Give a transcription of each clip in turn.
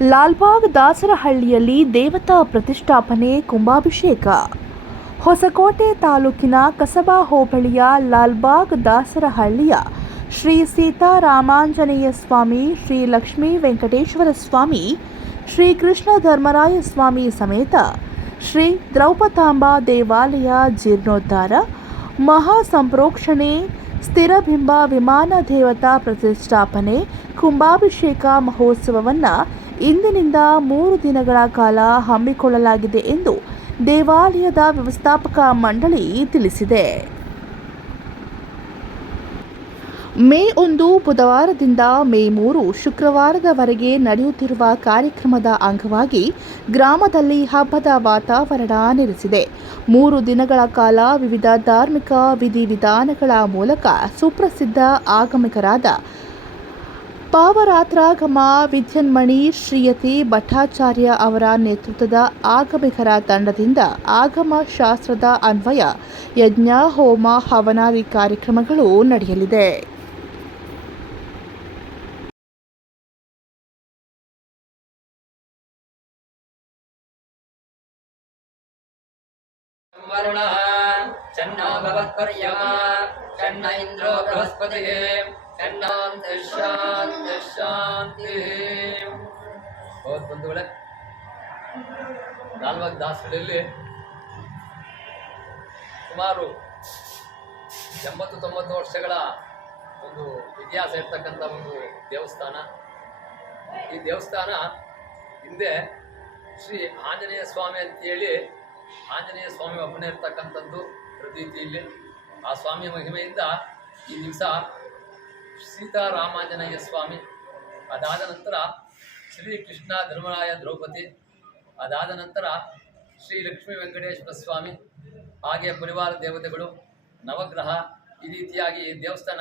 ಲಾಲ್ಬಾಗ್ ದಾಸರಹಳ್ಳಿಯಲ್ಲಿ ದೇವತಾ ಪ್ರತಿಷ್ಠಾಪನೆ ಕುಂಭಾಭಿಷೇಕ. ಹೊಸಕೋಟೆ ತಾಲೂಕಿನ ಕಸಬಾ ಹೋಬಳಿಯ ಲಾಲ್ಬಾಗ್ ದಾಸರಹಳ್ಳಿಯ ಶ್ರೀ ಸೀತಾರಾಮಾಂಜನೇಯ ಸ್ವಾಮಿ, ಶ್ರೀ ಲಕ್ಷ್ಮೀ ವೆಂಕಟೇಶ್ವರ ಸ್ವಾಮಿ, ಶ್ರೀ ಕೃಷ್ಣ ಧರ್ಮರಾಯ ಸ್ವಾಮಿ ಸಮೇತ ಶ್ರೀ ದ್ರೌಪದಾಂಬಾ ದೇವಾಲಯ ಜೀರ್ಣೋದ್ಧಾರ, ಮಹಾಸಂಪ್ರೋಕ್ಷಣೆ, ಸ್ಥಿರಬಿಂಬ ವಿಮಾನ ದೇವತಾ ಪ್ರತಿಷ್ಠಾಪನೆ ಕುಂಭಾಭಿಷೇಕ ಮಹೋತ್ಸವವನ್ನು ಇಂದಿನಿಂದ 3 ದಿನಗಳ ಕಾಲ ಹಮ್ಮಿಕೊಳ್ಳಲಾಗಿದೆ ಎಂದು ದೇವಾಲಯದ ವ್ಯವಸ್ಥಾಪಕ ಮಂಡಳಿ ತಿಳಿಸಿದೆ. ಮೇ 1 ಬುಧವಾರದಿಂದ ಮೇ 3 ಶುಕ್ರವಾರದವರೆಗೆ ನಡೆಯುತ್ತಿರುವ ಕಾರ್ಯಕ್ರಮದ ಅಂಗವಾಗಿ ಗ್ರಾಮದಲ್ಲಿ ಹಬ್ಬದ ವಾತಾವರಣ ನೆಲೆಸಿದೆ. 3 ದಿನಗಳ ಕಾಲ ವಿವಿಧ ಧಾರ್ಮಿಕ ವಿಧಿವಿಧಾನಗಳ ಮೂಲಕ ಸುಪ್ರಸಿದ್ಧ ಆಗಮಿಕರಾದ ಪಾವರಾತ್ರಾಗಮ ವಿದ್ಯನ್ಮಣಿ ಶ್ರೀಯತಿ ಭಟ್ಟಾಚಾರ್ಯ ಅವರ ನೇತೃತ್ವದ ಆಗಮಿಕರ ತಂಡದಿಂದ ಆಗಮ ಶಾಸ್ತ್ರದ ಅನ್ವಯ ಯಜ್ಞ, ಹೋಮ, ಹವನಾದಿ ಕಾರ್ಯಕ್ರಮಗಳು ನಡೆಯಲಿದೆ. ಇಂದ್ರೋ ಬೃಹಸ್ಪತಿಗೆ ಶಾಂತಿ. ಬಂಧುಗಳೇ, ಲಾಲ್ಬಾಗ್ ದಾಸರಹಳ್ಳಿಯಲ್ಲಿ ಸುಮಾರು 80-90 ವರ್ಷಗಳ ಒಂದು ಇತಿಹಾಸ ಇರ್ತಕ್ಕಂಥ ಒಂದು ದೇವಸ್ಥಾನ. ಈ ದೇವಸ್ಥಾನ ಹಿಂದೆ ಶ್ರೀ ಆಂಜನೇಯ ಸ್ವಾಮಿ ಅಂತೇಳಿ ಆಂಜನೇಯ ಸ್ವಾಮಿ ಒಬ್ಬನೇ ಇರ್ತಕ್ಕಂಥದ್ದು ಪ್ರತೀತಿಯಲ್ಲಿ. ಆ ಸ್ವಾಮಿಯ ಮಹಿಮೆಯಿಂದ ಈ ದಿವಸ ಸೀತಾರಾಮಾಂಜನೇಯ ಸ್ವಾಮಿ, ಅದಾದ ನಂತರ ಶ್ರೀ ಕೃಷ್ಣ ಧರ್ಮರಾಯ ದ್ರೌಪದಿ, ಅದಾದ ನಂತರ ಶ್ರೀ ಲಕ್ಷ್ಮೀ ವೆಂಕಟೇಶ್ವರ ಸ್ವಾಮಿ, ಹಾಗೆ ಪರಿವಾರ ದೇವತೆಗಳು, ನವಗ್ರಹ, ಈ ರೀತಿಯಾಗಿ ದೇವಸ್ಥಾನ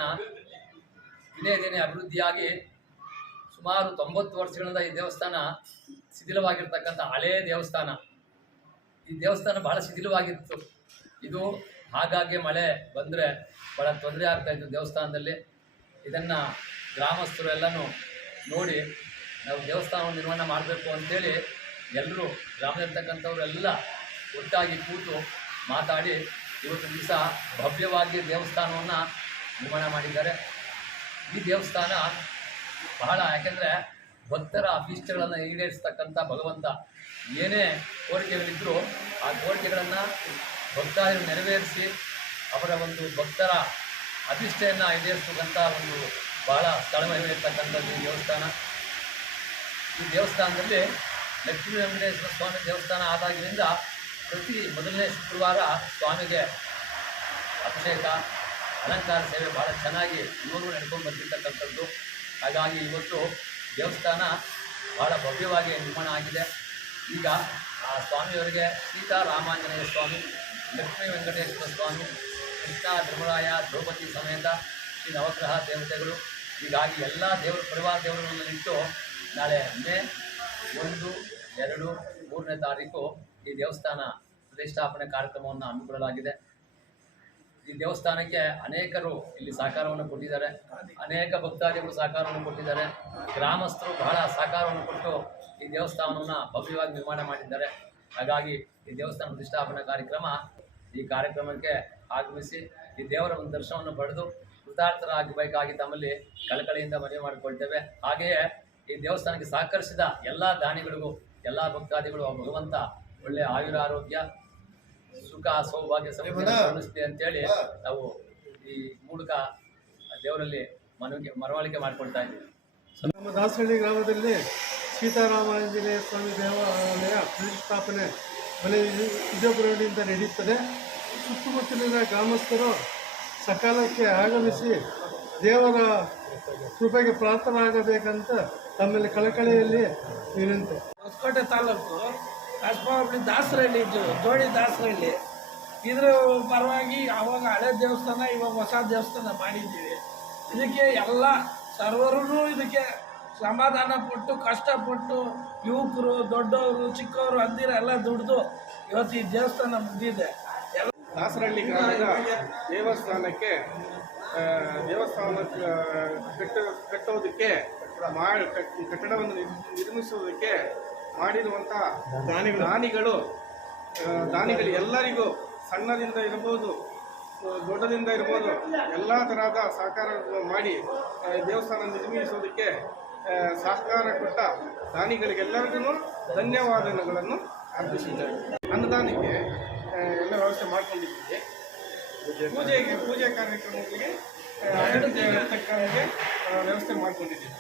ದಿನೇ ದಿನೇ ಅಭಿವೃದ್ಧಿಯಾಗಿ ಸುಮಾರು 90 ವರ್ಷಗಳಿಂದ ಈ ದೇವಸ್ಥಾನ ಶಿಥಿಲವಾಗಿರ್ತಕ್ಕಂಥ ಹಳೆಯ ದೇವಸ್ಥಾನ. ಈ ದೇವಸ್ಥಾನ ಬಹಳ ಶಿಥಿಲವಾಗಿತ್ತು. ಇದು ಹಾಗಾಗಿ ಮಳೆ ಬಂದರೆ ಭಾಳ ತೊಂದರೆ ಆಗ್ತಾಯಿತ್ತು ದೇವಸ್ಥಾನದಲ್ಲಿ. ಇದನ್ನು ಗ್ರಾಮಸ್ಥರು ಎಲ್ಲನೂ ನೋಡಿ ನಾವು ದೇವಸ್ಥಾನವನ್ನು ನಿರ್ಮಾಣ ಮಾಡಬೇಕು ಅಂತೇಳಿ ಎಲ್ಲರೂ ಗ್ರಾಮದಲ್ಲಿರ್ತಕ್ಕಂಥವರೆಲ್ಲ ಒಟ್ಟಾಗಿ ಕೂತು ಮಾತಾಡಿ ಇವತ್ತು ದಿವಸ ಭವ್ಯವಾಗಿ ದೇವಸ್ಥಾನವನ್ನು ನಿರ್ಮಾಣ ಮಾಡಿದ್ದಾರೆ. ಈ ದೇವಸ್ಥಾನ ಬಹಳ, ಯಾಕೆಂದರೆ ಭಕ್ತರ ಅಭೀಷ್ಟಗಳನ್ನು ಈಡೇರಿಸ್ತಕ್ಕಂಥ ಭಗವಂತ ಏನೇ ಕೋರಿಕೆಗಳಿದ್ದರೂ ಆ ಕೋರಿಕೆಗಳನ್ನು ಭಕ್ತಾದಿಗಳು ನೆರವೇರಿಸಿ ಅವರ ಒಂದು ಭಕ್ತರ ಅಭಿಷ್ಟೆಯನ್ನು ಈಡೇರಿಸ್ತಕ್ಕಂಥ ಒಂದು ಬಹಳ ಸ್ಥಳಮಹಿಮೆ ಇರ್ತಕ್ಕಂಥದ್ದು ಈ ದೇವಸ್ಥಾನ. ಈ ದೇವಸ್ಥಾನದಲ್ಲಿ ಲಕ್ಷ್ಮೀ ವೆಂಕಟೇಶ್ವರ ಸ್ವಾಮಿ ದೇವಸ್ಥಾನ ಆದಾಗಿನಿಂದ ಪ್ರತಿ ಮೊದಲನೇ ಶುಕ್ರವಾರ ಸ್ವಾಮಿಗೆ ಅಭಿಷೇಕ, ಅಲಂಕಾರ ಸೇವೆ ಭಾಳ ಚೆನ್ನಾಗಿ ಇವರು ನಡ್ಕೊಂಡು ಬಂದಿರ್ತಕ್ಕಂಥದ್ದು. ಹಾಗಾಗಿ ಇವತ್ತು ದೇವಸ್ಥಾನ ಭಾಳ ಭವ್ಯವಾಗಿ ನಿರ್ಮಾಣ ಆಗಿದೆ. ಈಗ ಆ ಸ್ವಾಮಿಯವರಿಗೆ ಸೀತಾರಾಮಾಂಜನೇಯ ಸ್ವಾಮಿ, ಲಕ್ಷ್ಮೀ ವೆಂಕಟೇಶ್ವರ ಸ್ವಾಮಿ, ಕೃಷ್ಣ ಧರ್ಮರಾಯ ದ್ರೌಪದಿ ಸಮೇತ ಶ್ರೀ ನವಗ್ರಹ ದೇವತೆಗಳು, ಹೀಗಾಗಿ ಎಲ್ಲ ದೇವರ ಪರಿವಾರ ದೇವರುಗಳನ್ನಿಟ್ಟು ನಾಳೆ ಮೇ 1, 2, 3ನೇ ತಾರೀಕು ಈ ದೇವಸ್ಥಾನ ಪ್ರತಿಷ್ಠಾಪನೆ ಕಾರ್ಯಕ್ರಮವನ್ನು ಹಮ್ಮಿಕೊಳ್ಳಲಾಗಿದೆ. ಈ ದೇವಸ್ಥಾನಕ್ಕೆ ಅನೇಕರು ಇಲ್ಲಿ ಸಹಕಾರವನ್ನು ಕೊಟ್ಟಿದ್ದಾರೆ, ಅನೇಕ ಭಕ್ತಾದಿಗಳು ಸಹಕಾರವನ್ನು ಕೊಟ್ಟಿದ್ದಾರೆ, ಗ್ರಾಮಸ್ಥರು ಬಹಳ ಸಹಕಾರವನ್ನು ಕೊಟ್ಟು ಈ ದೇವಸ್ಥಾನವನ್ನು ಭವ್ಯವಾಗಿ ನಿರ್ಮಾಣ ಮಾಡಿದ್ದಾರೆ. ಹಾಗಾಗಿ ಈ ದೇವಸ್ಥಾನ ಪ್ರತಿಷ್ಠಾಪನಾ ಈ ಕಾರ್ಯಕ್ರಮಕ್ಕೆ ಆಗಮಿಸಿ ಈ ದೇವರ ಒಂದು ದರ್ಶನವನ್ನು ಪಡೆದು ಕೃತಾರ್ಥರಾಗಬೇಕಾಗಿ ತಮ್ಮಲ್ಲಿ ಕಳಕಳಿಯಿಂದ ಮನವಿ ಮಾಡಿಕೊಳ್ತೇವೆ. ಹಾಗೆಯೇ ಈ ದೇವಸ್ಥಾನಕ್ಕೆ ಸಹಕರಿಸಿದ ಎಲ್ಲ ದಾನಿಗಳಿಗೂ, ಎಲ್ಲ ಭಕ್ತಾದಿಗಳು ಭಗವಂತ ಒಳ್ಳೆಯ ಆಯುರಾರೋಗ್ಯ, ಸುಖ, ಸೌಭಾಗ್ಯ ಸಮೃದ್ಧಿ ಅಂತೇಳಿ ನಾವು ಈ ಮೂಲಕ ದೇವರಲ್ಲಿ ಮನವಳಿಕೆ ಮಾಡಿಕೊಳ್ತಾ ಇದ್ದೀವಿ. ನಮ್ಮ ದಾಸರಹಳ್ಳಿ ಗ್ರಾಮದಲ್ಲಿ ಸೀತಾರಾಮಾಂಜನೇಯ ಸ್ವಾಮಿ ದೇವಾಲಯ ಪ್ರತಿಷ್ಠಾಪನೆ ಮನೆ ವಿಜಯಪುರದಿಂದ ನಡೆಯುತ್ತದೆ. ಸುತ್ತಮುತ್ತಲಿನ ಗ್ರಾಮಸ್ಥರು ಸಕಾಲಕ್ಕೆ ಆಗಮಿಸಿ ದೇವರ ಕೃಪೆಗೆ ಪಾತ್ರರಾಗಬೇಕಂತ ತಮ್ಮಲ್ಲಿ ಕಳಕಳಿಯಲ್ಲಿ ವಿನಂತಿ. ಹೊಸಕೋಟೆ ತಾಲೂಕು ಕಸಬಾ ಹೋಬಳಿ ದಾಸರಹಳ್ಳಿ, ಜೋಡಿ ದಾಸರಹಳ್ಳಿ. ಇದರ ಪರವಾಗಿ ಆವಾಗ ಹಳೆ ದೇವಸ್ಥಾನ, ಇವಾಗ ಹೊಸ ದೇವಸ್ಥಾನ ಮಾಡಿದ್ದೀವಿ. ಇದಕ್ಕೆ ಎಲ್ಲ ಸರ್ವರೂ ಇದಕ್ಕೆ ಸಮಾಧಾನ ಪಟ್ಟು, ಕಷ್ಟಪಟ್ಟು, ಯುವಕರು, ದೊಡ್ಡವರು, ಚಿಕ್ಕವರು, ಅಂದಿರ ಎಲ್ಲ ದುಡ್ದು ಇವತ್ತು ಈ ದೇವಸ್ಥಾನ ಮುಗಿದಿದೆ. ದಾಸರಹಳ್ಳಿ ಗ್ರಾಮದ ದೇವಸ್ಥಾನ ಕಟ್ಟೋದಕ್ಕೆ ಕಟ್ಟಡವನ್ನು ನಿರ್ಮಿಸುವುದಕ್ಕೆ ಮಾಡಿರುವಂಥ ದಾನಿಗಳು ಎಲ್ಲರಿಗೂ ಸಣ್ಣದಿಂದ ಇರ್ಬೋದು ದೊಡ್ಡದಿಂದ ಇರ್ಬೋದು ಎಲ್ಲ ತರಹದ ಸಹಕಾರ ಮಾಡಿ ದೇವಸ್ಥಾನ ನಿರ್ಮಿಸುವುದಕ್ಕೆ ಸಹಕಾರ ಕೊಟ್ಟ ದಾನಿಗಳಿಗೆಲ್ಲರಿಗೂ ಧನ್ಯವಾದಗಳನ್ನು ಅರ್ಪಿಸಿದ್ದಾರೆ. ಅನ್ನದಾನಕ್ಕೆ ಎಲ್ಲ ವ್ಯವಸ್ಥೆ ಮಾಡ್ಕೊಂಡಿದ್ದೀವಿ. ಪೂಜೆ ಕಾರ್ಯಕ್ರಮಗಳಿಗೆ ತಕ್ಕಂತೆ ವ್ಯವಸ್ಥೆ ಮಾಡ್ಕೊಂಡಿದ್ದೀವಿ.